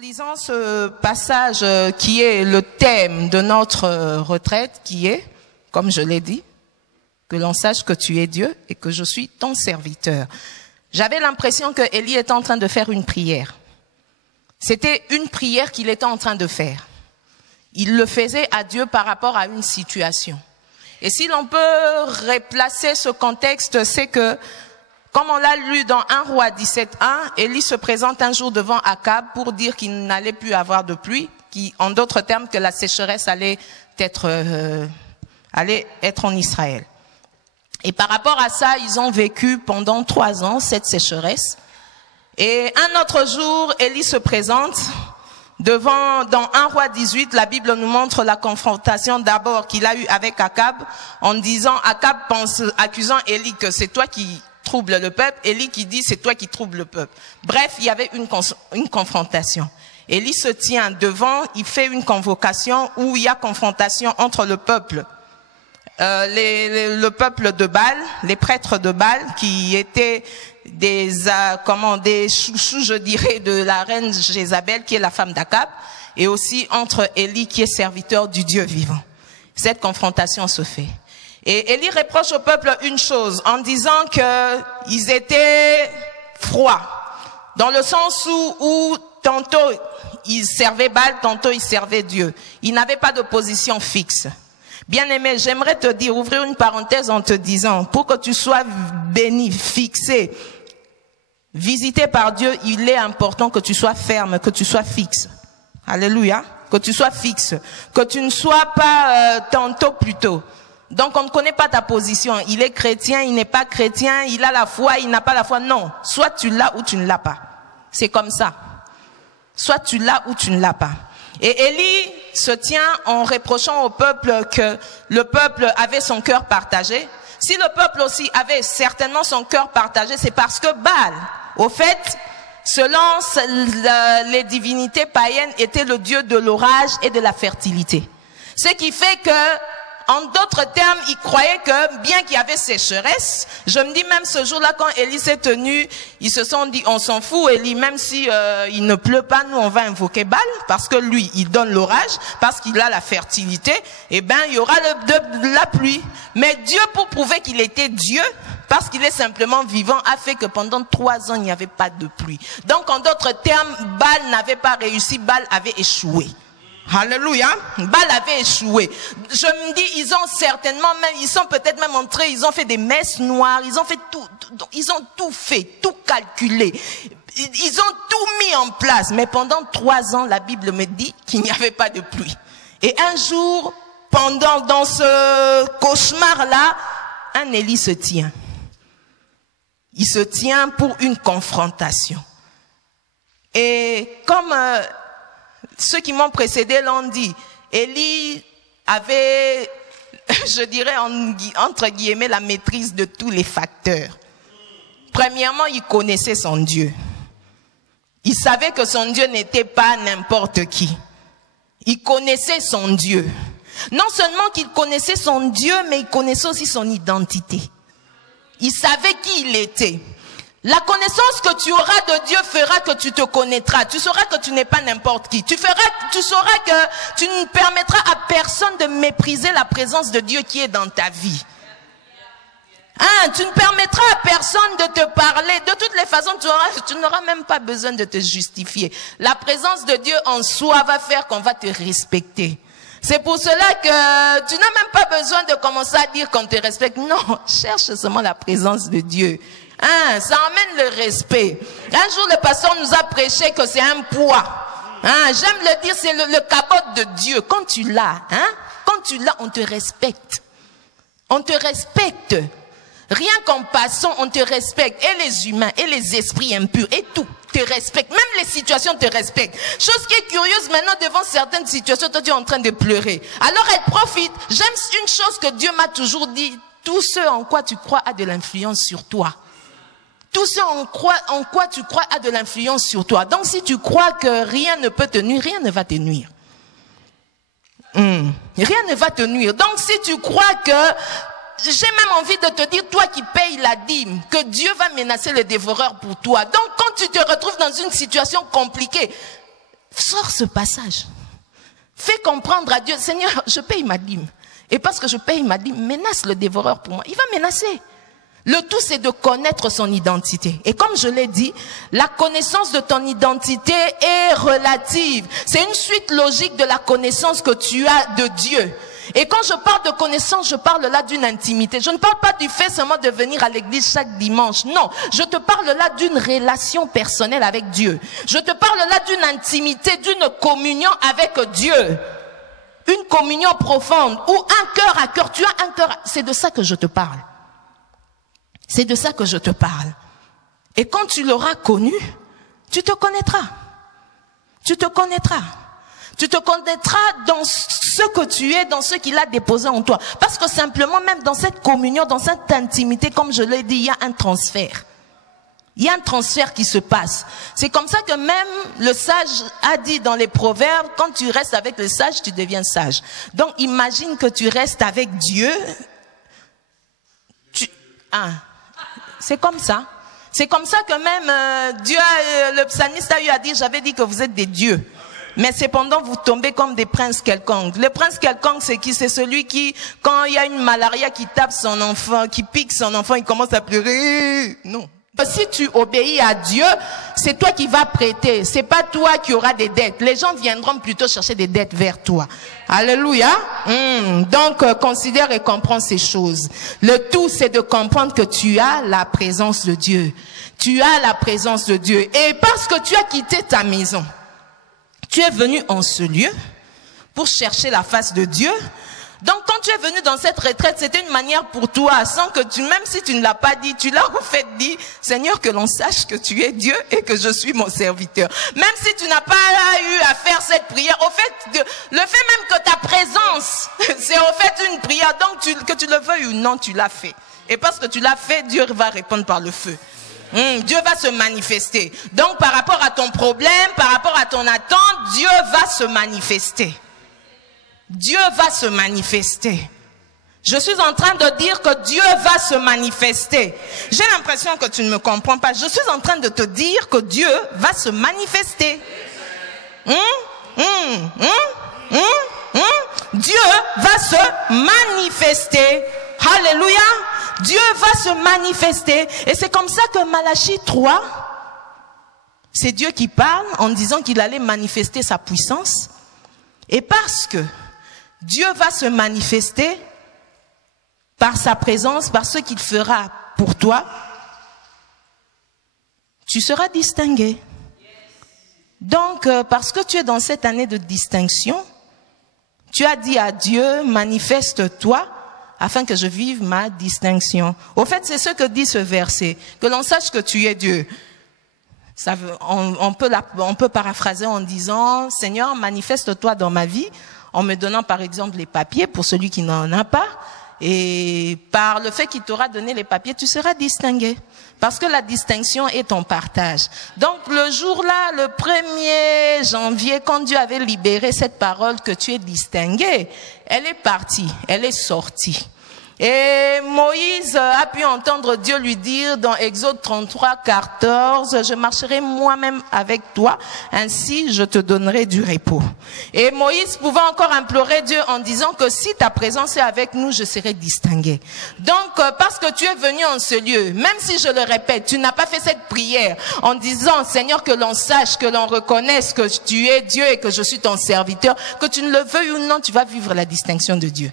lisant ce passage qui est le thème de notre retraite, qui est, comme je l'ai dit, que l'on sache que tu es Dieu et que je suis ton serviteur. J'avais l'impression que Élie était en train de faire une prière. C'était une prière qu'il était en train de faire. Il le faisait à Dieu par rapport à une situation. Et si l'on peut replacer ce contexte, c'est que, comme on l'a lu dans 1 Roi 17.1, Élie se présente un jour devant Akab pour dire qu'il n'allait plus avoir de pluie, en d'autres termes que la sécheresse allait être en Israël. Et par rapport à ça, ils ont vécu pendant 3 ans cette sécheresse. Et un autre jour, Élie se présente dans 1 Roi 18, la Bible nous montre la confrontation d'abord qu'il a eue avec Akab, en disant, Akab accusant Élie que c'est toi qui trouble le peuple, Élie qui dit c'est toi qui trouble le peuple. Bref, il y avait une confrontation. Élie se tient devant, il fait une convocation où il y a confrontation entre le peuple, le peuple de Baal, les prêtres de Baal qui étaient des chouchous, je dirais, de la reine Jézabel qui est la femme d'Akab, et aussi entre Élie qui est serviteur du Dieu vivant. Cette confrontation se fait. Et Élie reproche au peuple une chose, en disant que ils étaient froids, dans le sens où tantôt ils servaient Baal, tantôt ils servaient Dieu. Ils n'avaient pas de position fixe. Bien-aimé, j'aimerais te dire, ouvrir une parenthèse en te disant, pour que tu sois béni, fixé, visité par Dieu, il est important que tu sois ferme, que tu sois fixe. Alléluia. Que tu sois fixe. Que tu ne sois pas tantôt plutôt. Donc on ne connaît pas ta position. Il est chrétien, il n'est pas chrétien, il a la foi, il n'a pas la foi. Non. Soit tu l'as ou tu ne l'as pas. C'est comme ça. Soit tu l'as ou tu ne l'as pas. Et Élie se tient en reprochant au peuple que le peuple avait son cœur partagé. Si le peuple aussi avait certainement son cœur partagé, c'est parce que Baal, au fait, selon les divinités païennes, était le dieu de l'orage et de la fertilité. Ce qui fait que, en d'autres termes, ils croyaient que bien qu'il y avait sécheresse, je me dis même ce jour-là quand Élie s'est tenu, ils se sont dit on s'en fout Élie, même si il ne pleut pas, nous on va invoquer Baal parce que lui il donne l'orage, parce qu'il a la fertilité, et ben il y aura de la pluie. Mais Dieu, pour prouver qu'il était Dieu, parce qu'il est simplement vivant, a fait que pendant 3 ans il n'y avait pas de pluie. Donc en d'autres termes, Baal n'avait pas réussi, Baal avait échoué. Alléluia. Baal avait échoué. Je me dis, ils sont peut-être même entrés, ils ont fait des messes noires, ils ont fait ils ont tout fait, tout calculé. Ils ont tout mis en place. Mais pendant 3 ans, la Bible me dit qu'il n'y avait pas de pluie. Et un jour, dans ce cauchemar-là, un Élie se tient. Il se tient pour une confrontation. Et comme ceux qui m'ont précédé l'ont dit, Élie avait, je dirais entre guillemets, la maîtrise de tous les facteurs. Premièrement, il connaissait son Dieu. Il savait que son Dieu n'était pas n'importe qui. Il connaissait son Dieu. Non seulement qu'il connaissait son Dieu, mais il connaissait aussi son identité. Il savait qui il était. La connaissance que tu auras de Dieu fera que tu te connaîtras. Tu sauras que tu n'es pas n'importe qui. Tu sauras que tu ne permettras à personne de mépriser la présence de Dieu qui est dans ta vie. Tu ne permettras à personne de te parler. De toutes les façons, tu n'auras même pas besoin de te justifier. La présence de Dieu en soi va faire qu'on va te respecter. C'est pour cela que tu n'as même pas besoin de commencer à dire qu'on te respecte. Non, cherche seulement la présence de Dieu. Ça amène le respect. Un jour, le pasteur nous a prêché que c'est un poids. J'aime le dire, c'est le capote de Dieu. Quand tu l'as, on te respecte. On te respecte. Rien qu'en passant, on te respecte. Et les humains, et les esprits impurs, et tout te respectent. Même les situations te respectent. Chose qui est curieuse maintenant, devant certaines situations, toi tu es en train de pleurer. Alors elle profite. J'aime une chose que Dieu m'a toujours dit. Tout ce en quoi tu crois a de l'influence sur toi. Tout ce en quoi tu crois a de l'influence sur toi. Donc si tu crois que rien ne peut te nuire, rien ne va te nuire. Rien ne va te nuire. Donc si tu crois que j'ai même envie de te dire, toi qui payes la dîme, que Dieu va menacer le dévoreur pour toi. Donc quand tu te retrouves dans une situation compliquée, Sors ce passage. Fais comprendre à Dieu, Seigneur, je paye ma dîme. Et parce que je paye ma dîme, menace le dévoreur pour moi. Il va menacer. Le tout, c'est de connaître son identité. Et comme je l'ai dit, la connaissance de ton identité est relative. C'est une suite logique de la connaissance que tu as de Dieu. Et quand je parle de connaissance, je parle là d'une intimité. Je ne parle pas du fait seulement de venir à l'église chaque dimanche. Non, je te parle là d'une relation personnelle avec Dieu. Je te parle là d'une intimité, d'une communion avec Dieu. Une communion profonde ou un cœur à cœur. Tu as un cœur. C'est de ça que je te parle. C'est de ça que je te parle. Et quand tu l'auras connu, tu te connaîtras. Tu te connaîtras. Tu te connaîtras dans ce que tu es, dans ce qu'il a déposé en toi. Parce que simplement, même dans cette communion, dans cette intimité, comme je l'ai dit, il y a un transfert. Il y a un transfert qui se passe. C'est comme ça que même le sage a dit dans les proverbes, quand tu restes avec le sage, tu deviens sage. Donc imagine que tu restes avec Dieu. C'est comme ça. C'est comme ça que même Dieu, le psalmiste a eu à dire, j'avais dit que vous êtes des dieux. Mais cependant, vous tombez comme des princes quelconques. Le prince quelconque, c'est qui? C'est celui qui, quand il y a une malaria qui tape son enfant, qui pique son enfant, il commence à pleurer. Non. Si tu obéis à Dieu, c'est toi qui vas prêter. C'est pas toi qui auras des dettes. Les gens viendront plutôt chercher des dettes vers toi. Alléluia. Donc, considère et comprends ces choses. Le tout, c'est de comprendre que tu as la présence de Dieu. Tu as la présence de Dieu. Et parce que tu as quitté ta maison, tu es venu en ce lieu pour chercher la face de Dieu. Donc, quand tu es venu dans cette retraite, c'était une manière pour toi, sans que tu, même si tu ne l'as pas dit, tu l'as en fait dit, Seigneur, que l'on sache que tu es Dieu et que je suis mon serviteur. Même si tu n'as pas eu à faire cette prière, au fait, le fait même que ta présence, c'est en fait une prière. Donc, que tu le veuilles ou non, tu l'as fait. Et parce que tu l'as fait, Dieu va répondre par le feu. Dieu va se manifester. Donc, par rapport à ton problème, par rapport à ton attente, Dieu va se manifester. Dieu va se manifester. Je suis en train de dire que Dieu va se manifester. J'ai l'impression que tu ne me comprends pas. Je suis en train de te dire que Dieu va se manifester. Dieu va se manifester. Alléluia. Dieu va se manifester. Et c'est comme ça que Malachie 3, c'est Dieu qui parle en disant qu'il allait manifester sa puissance. Et parce que Dieu va se manifester par sa présence, par ce qu'il fera pour toi, tu seras distingué. Donc, parce que tu es dans cette année de distinction, tu as dit à Dieu, manifeste-toi afin que je vive ma distinction. Au fait, c'est ce que dit ce verset, que l'on sache que tu es Dieu. Ça veut, on peut paraphraser en disant, Seigneur, manifeste-toi dans ma vie, en me donnant par exemple les papiers pour celui qui n'en a pas. Et par le fait qu'il t'aura donné les papiers, tu seras distingué. Parce que la distinction est ton partage. Donc le jour-là, le 1er janvier, quand Dieu avait libéré cette parole que tu es distingué, elle est partie, elle est sortie. Et Moïse a pu entendre Dieu lui dire dans Exode 33, 14, « Je marcherai moi-même avec toi, ainsi je te donnerai du repos. » Et Moïse pouvait encore implorer Dieu en disant que si ta présence est avec nous, je serai distingué. Donc, parce que tu es venu en ce lieu, même si je le répète, tu n'as pas fait cette prière en disant, Seigneur, que l'on sache, que l'on reconnaisse que tu es Dieu et que je suis ton serviteur, que tu ne le veuilles ou non, tu vas vivre la distinction de Dieu.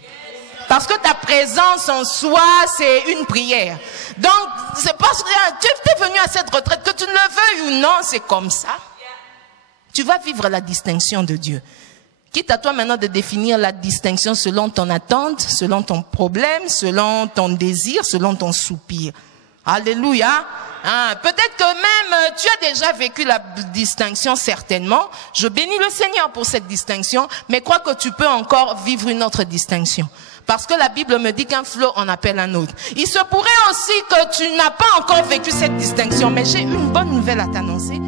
Parce que ta présence en soi, c'est une prière. Donc, c'est parce que tu es venu à cette retraite, que tu ne le veuilles ou non, c'est comme ça. Tu vas vivre la distinction de Dieu. Quitte à toi maintenant de définir la distinction selon ton attente, selon ton problème, selon ton désir, selon ton soupir. Alléluia. Peut-être que même tu as déjà vécu la distinction, certainement. Je bénis le Seigneur pour cette distinction, mais crois que tu peux encore vivre une autre distinction. Parce que la Bible me dit qu'un flot en appelle un autre. Il se pourrait aussi que tu n'as pas encore vécu cette distinction, mais j'ai une bonne nouvelle à t'annoncer.